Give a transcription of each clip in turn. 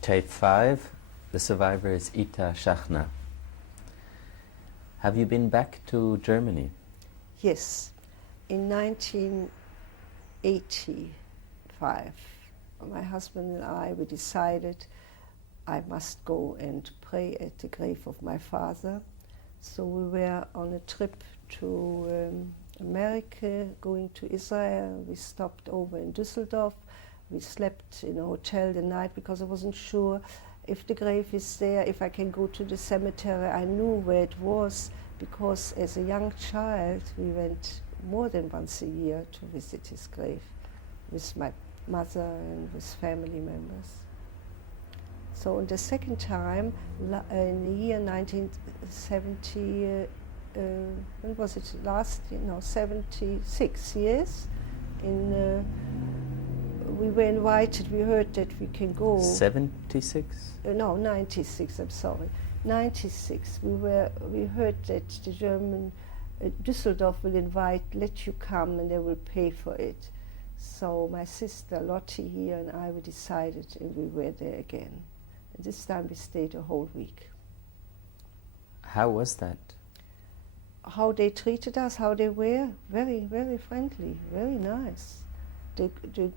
Tape 5, the survivor is Itta, schachna. Have you been back to Germany? Yes, in 1985, my husband and I, we decided I must go and pray at the grave of my father. So we were on a trip to America, going to Israel. We stopped over in Düsseldorf. We slept in a hotel the night because I wasn't sure if the grave is there, if I can go to the cemetery. I knew where it was because as a young child we went more than once a year to visit his grave with my mother and with family members. So on the second time, in the year 1970, when was it last year? No, 76 years. We were invited, we heard that we can go. 76? No, 96, I'm sorry. 96, we heard that the German, Düsseldorf will let you come and they will pay for it. So my sister Lotte here and I, we decided and we were there again. And this time we stayed a whole week. How was that? How they treated us, how they were, very, very friendly, very nice. The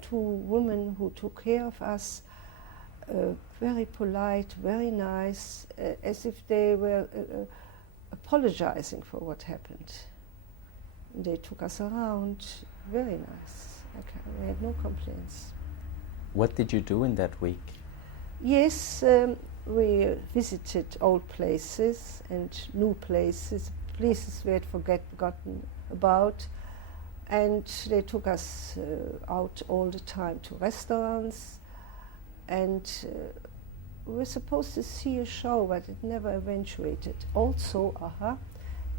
two women who took care of us, very polite, very nice, as if they were apologizing for what happened. They took us around, very nice. We had no complaints. What did you do in that week? Yes, we visited old places and new places, places we had forgotten about. And they took us out all the time to restaurants, and we were supposed to see a show, but it never eventuated. Also,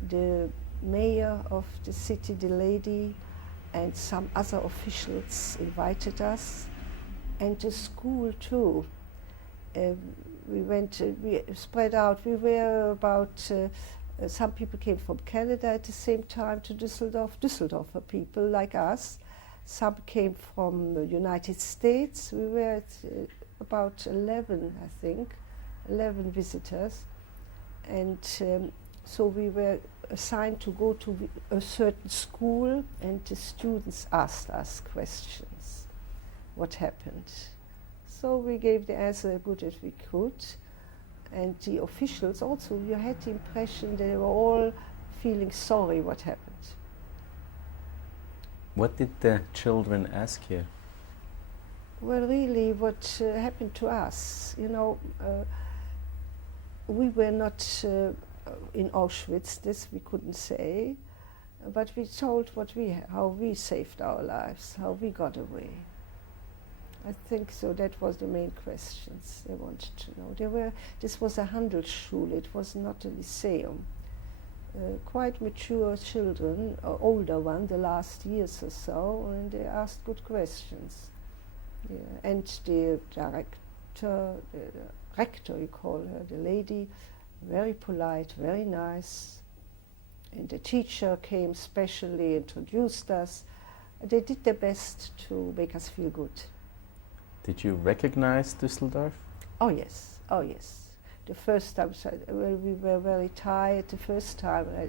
the mayor of the city, the lady, and some other officials invited us, and the school too. We spread out. We were about. Some people came from Canada at the same time to Düsseldorf, Düsseldorfer people like us. Some came from the United States. We were at about 11, I think, 11 visitors. And so we were assigned to go to a certain school, and the students asked us questions. What happened? So we gave the answer as good as we could. And the officials also, you had the impression they were all feeling sorry what happened. What did the children ask you? Well, really, what happened to us, we were not in Auschwitz, this we couldn't say, but we told how we saved our lives, how we got away. I think so. That was the main questions they wanted to know. This was a Handelsschule. It was not a lyceum. Quite mature children, older one, the last years or so, and they asked good questions. Yeah. And the director, the rector, you call her, the lady, very polite, very nice. And the teacher came specially, introduced us. They did their best to make us feel good. Did you recognize Düsseldorf? Oh yes, oh yes. The first time, we were very tired. The first time I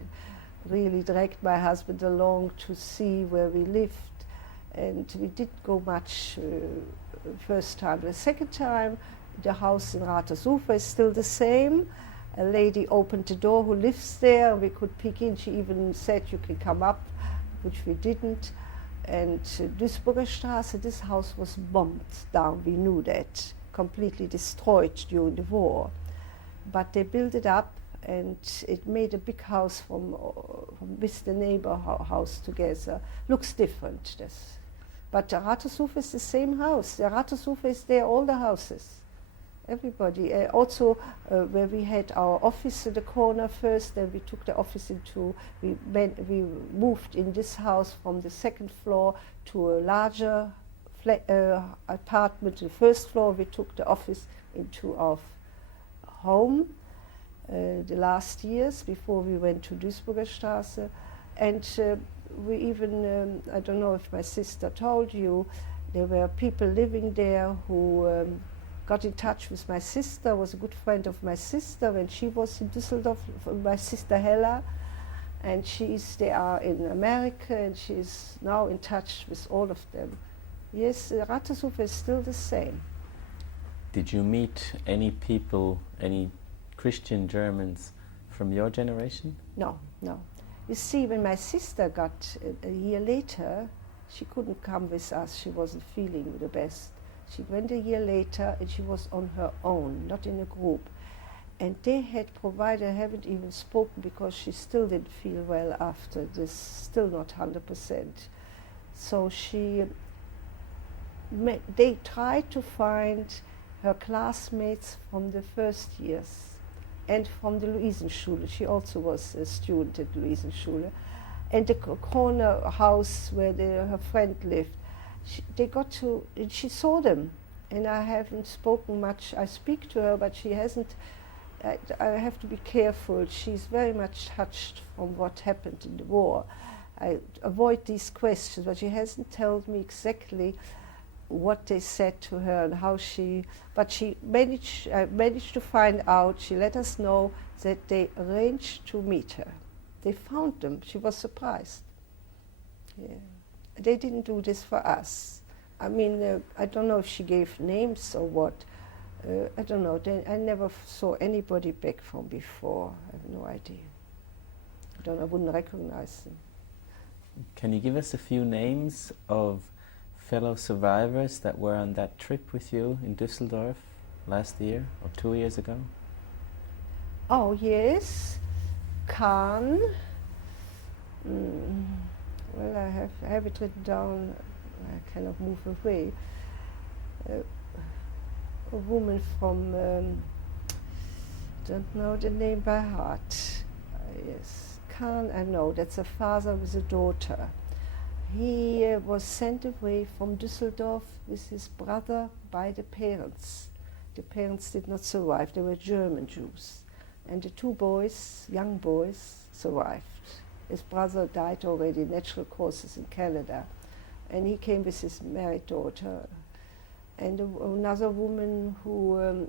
really dragged my husband along to see where we lived, and we didn't go much first time. The second time, the house in Rathausufer is still the same. A lady opened the door who lives there, and we could peek in. She even said, you can come up, which we didn't. And Duisburger Straße, this house was bombed down, we knew that, completely destroyed during the war. But they built it up, and it made a big house from with the neighbor house together. Looks different, this. But the Rathausufer is the same house. The Rathausufer is there, all the houses. Everybody. Also, where we had our office in the corner first, then we took the office we moved in this house from the second floor to a larger apartment. The first floor, we took the office into our home the last years before we went to Duisburger Straße. And we even, I don't know if my sister told you, there were people living there who got in touch with my sister, was a good friend of my sister when she was in Düsseldorf, my sister Hella, and they are in America, and she's now in touch with all of them. Yes, Rathaushof is still the same. Did you meet any people, any Christian Germans from your generation? No, no. You see, when my sister got a year later, she couldn't come with us. She wasn't feeling the best. She went a year later, and she was on her own, not in a group. And they had provided, I haven't even spoken because she still didn't feel well after this, still not 100%. So they tried to find her classmates from the first years and from the Luisenschule. She also was a student at Luisenschule. And the corner house where her friend lived, she saw them. And I haven't spoken much. I speak to her, but she hasn't. I have to be careful. She's very much touched from what happened in the war. I avoid these questions, but she hasn't told me exactly what they said to her and how but she managed to find out. She let us know that they arranged to meet her. They found them. She was surprised. Yeah. They didn't do this for us. I mean, I don't know if she gave names or what. I don't know. I never saw anybody back from before. I have no idea. I wouldn't recognize them. Can you give us a few names of fellow survivors that were on that trip with you in Düsseldorf last year or 2 years ago? Oh, yes. Kahn. Well, I have it written down. I cannot move away. A woman from, don't know the name by heart. Yes, Kahn, I know, that's a father with a daughter. He was sent away from Düsseldorf with his brother by the parents. The parents did not survive, they were German Jews. And the two boys, young boys, survived. His brother died already in natural causes in Canada. And he came with his married daughter. And another woman who,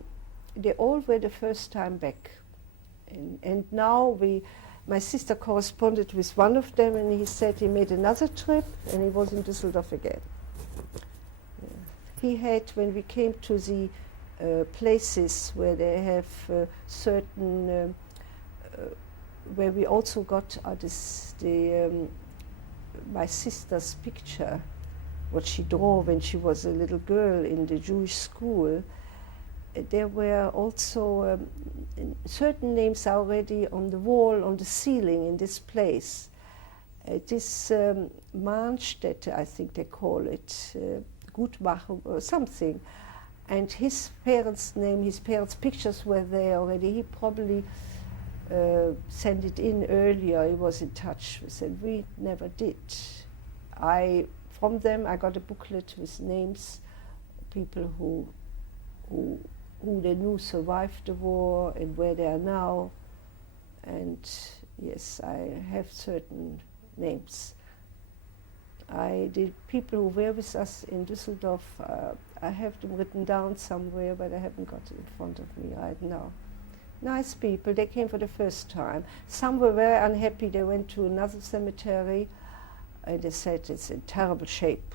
they all were the first time back. And now my sister corresponded with one of them, and he said he made another trip, and he was in Düsseldorf again. Yeah. He had, when we came to the places where they have certain, where we also got my sister's picture, what she drew when she was a little girl in the Jewish school. There were also certain names already on the wall, on the ceiling in this place. This Mahnstätte, I think they call it, Gutmachung or something. And his parents' name, his parents' pictures were there already. He probably sent it in earlier. He was in touch with them. We never did. From them, I got a booklet with names, people who they knew survived the war and where they are now. And yes, I have certain names. The people who were with us in Düsseldorf, I have them written down somewhere, but I haven't got it in front of me right now. Nice people, they came for the first time. Some were very unhappy. They went to another cemetery, and they said it's in terrible shape.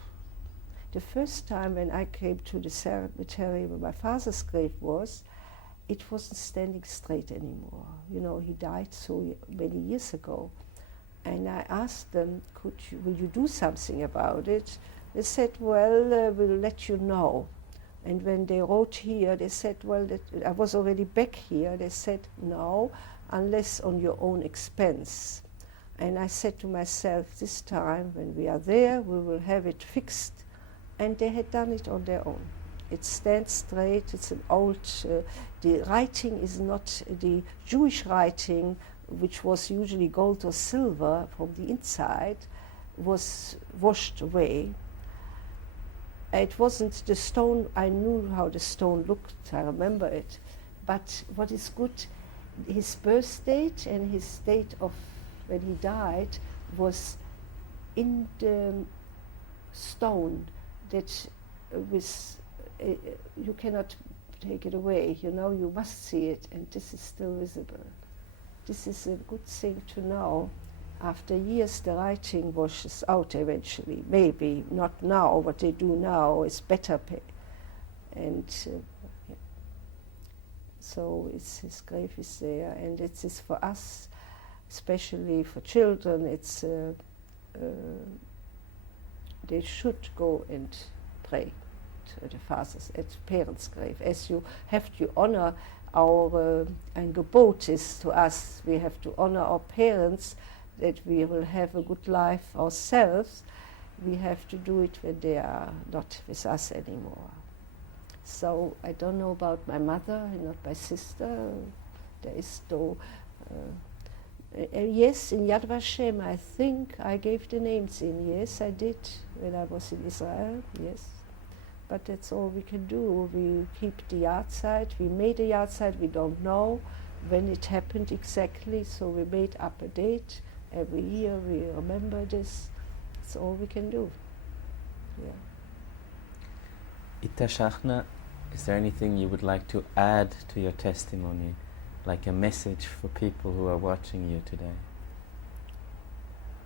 The first time when I came to the cemetery where my father's grave was, it wasn't standing straight anymore. You know, he died so many years ago. And I asked them, will you do something about it? They said, well, we'll let you know. And when they wrote here, they said, well, I was already back here. They said, no, unless on your own expense. And I said to myself, this time when we are there, we will have it fixed. And they had done it on their own. It stands straight, it's an old, the writing is not the Jewish writing, which was usually gold or silver from the inside, was washed away. It wasn't the stone, I knew how the stone looked, I remember it. But what is good, his birth date and his date of when he died was in the stone that you cannot take it away. You know, you must see it, and this is still visible. This is a good thing to know. After years, the writing washes out eventually. Maybe not now. What they do now is better pay. And yeah. So his grave is there, and it is for us, especially for children. It's they should go and pray to the fathers at parents' grave. As you have to honor our ein Gebot is to us. We have to honor our parents, that we will have a good life ourselves. We have to do it when they are not with us anymore. So I don't know about my mother and not my sister. There is no... yes, in Yad Vashem, I think I gave the names in. Yes, I did when I was in Israel, yes. But that's all we can do. We keep the yard site. We made a yard site. We don't know when it happened exactly, so we made up a date. Every year we remember this. That's all we can do. Yeah. Itta Schachna, is there anything you would like to add to your testimony, like a message for people who are watching you today?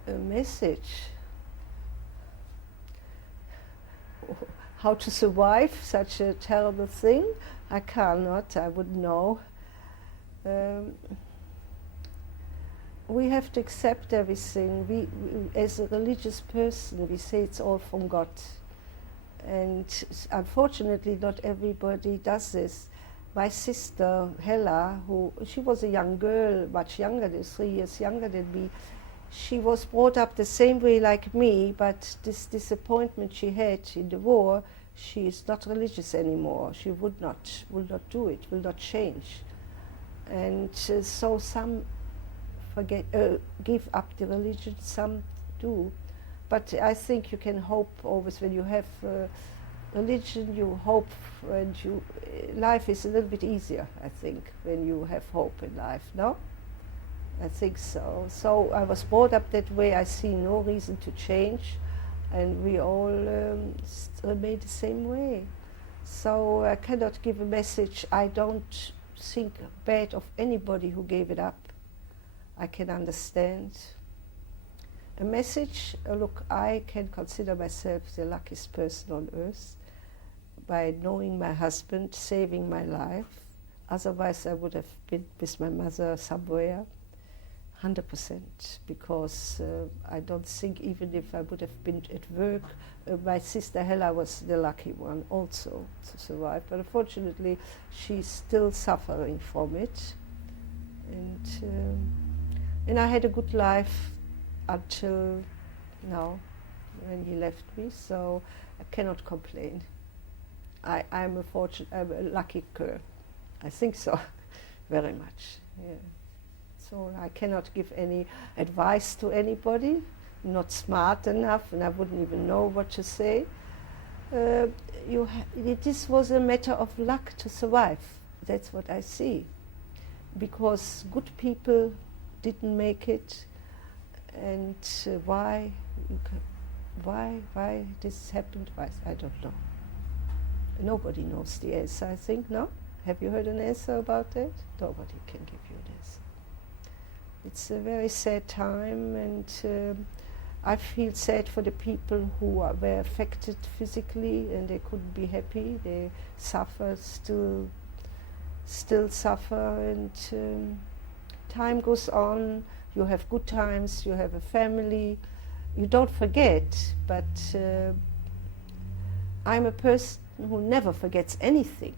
A message? How to survive such a terrible thing? I cannot, I wouldn't know. We have to accept everything. We, as a religious person, we say it's all from God. And unfortunately, not everybody does this. My sister, Hella, she was a young girl, much younger, 3 years younger than me. She was brought up the same way like me, but this disappointment she had in the war, she is not religious anymore. She will not do it, will not change. And so some give up the religion, some do. But I think you can hope always when you have religion, you hope, and life is a little bit easier, I think, when you have hope in life, no? I think so. So I was brought up that way. I see no reason to change, and we all remain the same way. So I cannot give a message. I don't think bad of anybody who gave it up. I can understand. A message, look, I can consider myself the luckiest person on earth by knowing my husband, saving my life. Otherwise I would have been with my mother somewhere. 100%, because I don't think even if I would have been at work, my sister Hella was the lucky one also to survive, but unfortunately she's still suffering from it. And I had a good life until now, when he left me, so I cannot complain. I'm a lucky girl. I think so, very much, yeah. So I cannot give any advice to anybody, not smart enough, and I wouldn't even know what to say. This was a matter of luck to survive. That's what I see. Because good people didn't make it, and why this happened, I don't know. Nobody knows the answer, I think, no? Have you heard an answer about that? Nobody can give you an answer. It's a very sad time, and I feel sad for the people who were affected physically and they couldn't be happy. They suffer, still suffer, and time goes on. You have good times, you have a family. You don't forget, but I'm a person who never forgets anything.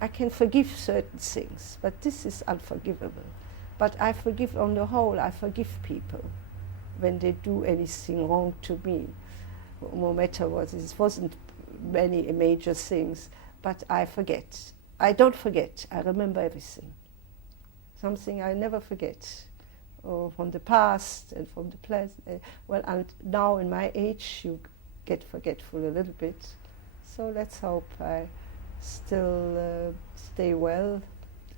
I can forgive certain things, but this is unforgivable. But I forgive on the whole, I forgive people when they do anything wrong to me. No matter what, it wasn't many major things, but I forget. I don't forget, I remember everything. Something I never forget, or from the past and from the present. And now in my age, you get forgetful a little bit. So let's hope I still stay well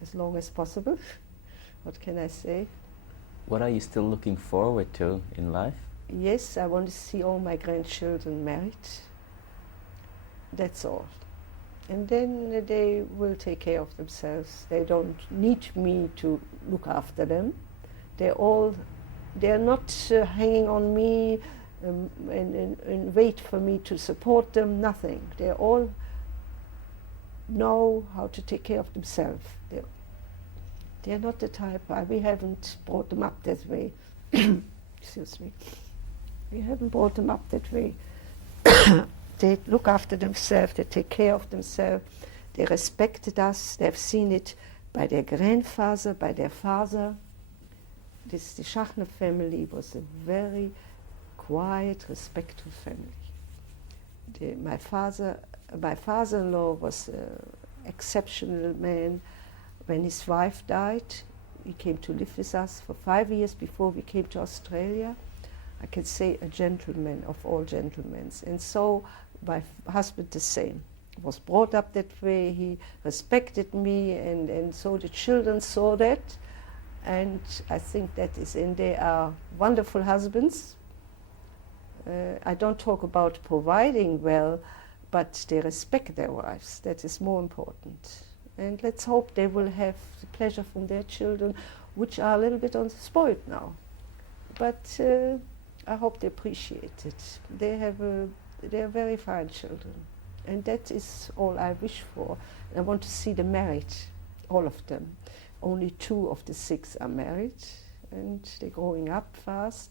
as long as possible. What can I say? What are you still looking forward to in life? Yes, I want to see all my grandchildren married. That's all. And then they will take care of themselves. They don't need me to look after them. They're not hanging on me and wait for me to support them, nothing. They all know how to take care of themselves. They're not the type, we haven't brought them up that way. Excuse me. We haven't brought them up that way. They look after themselves, they take care of themselves, they respected us, they've seen it by their grandfather, by their father. The Schachna family was a very quiet, respectful family. My father-in-law was an exceptional man. When his wife died, he came to live with us for 5 years before we came to Australia. I can say a gentleman of all gentlemen. And so my husband the same. Was brought up that way, he respected me, and so the children saw that. And I think that is, and they are wonderful husbands. I don't talk about providing well, but they respect their wives. That is more important. And let's hope they will have the pleasure from their children, which are a little bit spoiled now. But I hope they appreciate it. They are very fine children. And that is all I wish for. I want to see them married, all of them. Only 2 of the 6 are married, and they're growing up fast,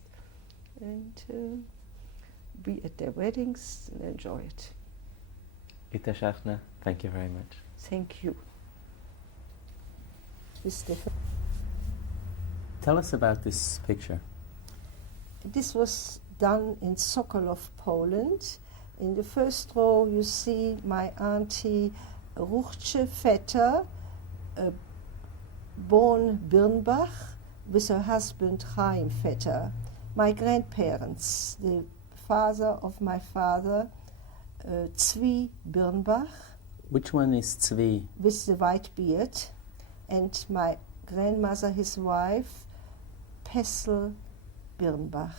and be at their weddings and enjoy it. Itta Schachna, thank you very much. Thank you. Tell us about this picture. This was done in Sokolov, Poland. In the first row you see my auntie Ruchce Vetter, born Birnbach, with her husband Chaim Vetter. My grandparents, the father of my father, Zvi Birnbach. Which one is Zvi? With the white beard. And my grandmother, his wife, Pessel Birnbach.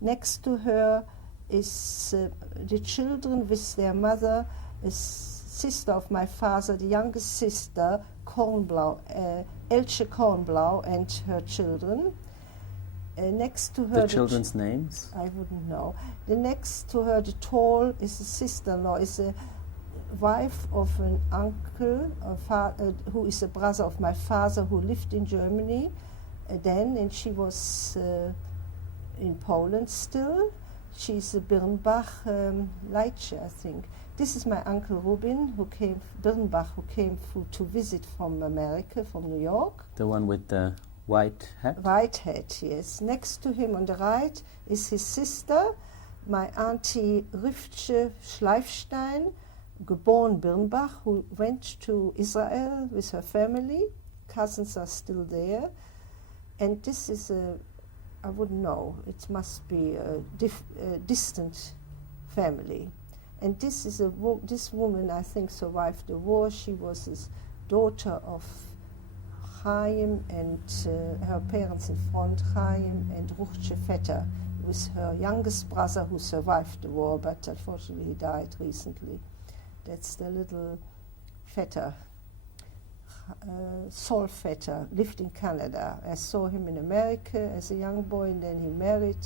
Next to her is the children with their mother, sister of my father, the youngest sister, Kornblau, Elche Kornblau, and her children. Next to her, the children's names? I wouldn't know. The next to her, the tall, is a sister-in-law, is a wife of an uncle, who is a brother of my father, who lived in Germany then, and she was in Poland still. She's a Birnbach Leitsche, I think. This is my uncle Rubin, Birnbach, who came to visit from America, from New York. The one with the white hat? White hat, yes. Next to him on the right is his sister, my auntie Rivce Schleifstein, born Birnbach, who went to Israel with her family. Cousins are still there. And this is I wouldn't know, it must be a distant family. And this is this woman, I think, survived the war. She was his daughter of Chaim and her parents in front, Chaim and Ruchce Vetter, with her youngest brother who survived the war, but unfortunately he died recently. That's the little Vetter. Saul Vetter lived in Canada. I saw him in America as a young boy, and then he married.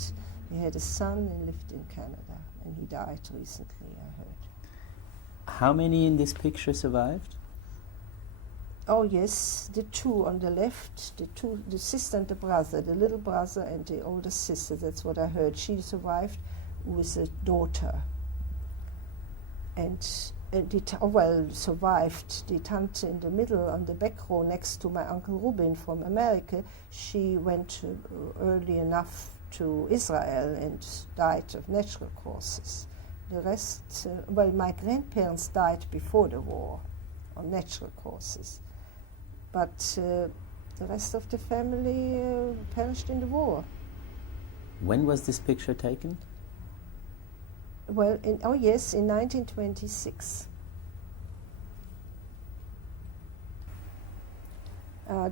He had a son and lived in Canada, and he died recently, I heard. How many in this picture survived? Oh yes, the 2 on the left, the sister and the brother, the little brother and the older sister, that's what I heard. She survived with a daughter. And survived. The tante in the middle on the back row next to my uncle Rubin from America, she went early enough to Israel and died of natural causes. The rest, my grandparents died before the war on natural causes. But the rest of the family perished in the war. When was this picture taken? Well, in 1926.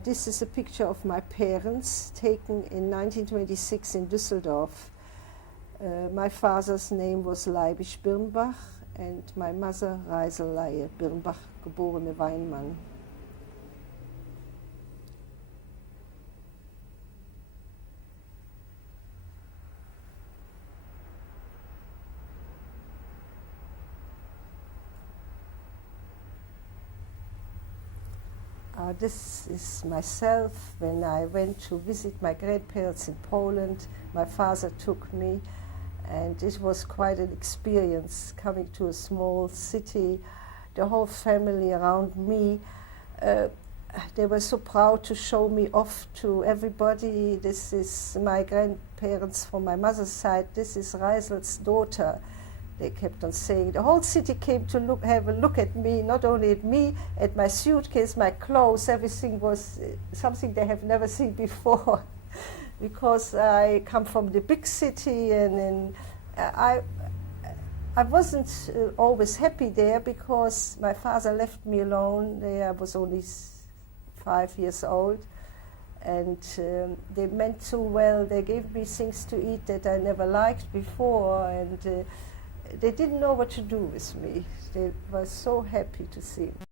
This is a picture of my parents taken in 1926 in Düsseldorf. My father's name was Leibisch Birnbach, and my mother, Reisel Birnbach, geborene Weinmann. This is myself when I went to visit my grandparents in Poland. My father took me, and it was quite an experience coming to a small city. The whole family around me, they were so proud to show me off to everybody. This is my grandparents from my mother's side. This is Reisel's daughter. They kept on saying, the whole city came to have a look at me, not only at me, at my suitcase, my clothes, everything was something they have never seen before. Because I come from the big city, and I wasn't always happy there because my father left me alone. I was only 5 years old, and they meant so well. They gave me things to eat that I never liked before, and they didn't know what to do with me. They were so happy to see me.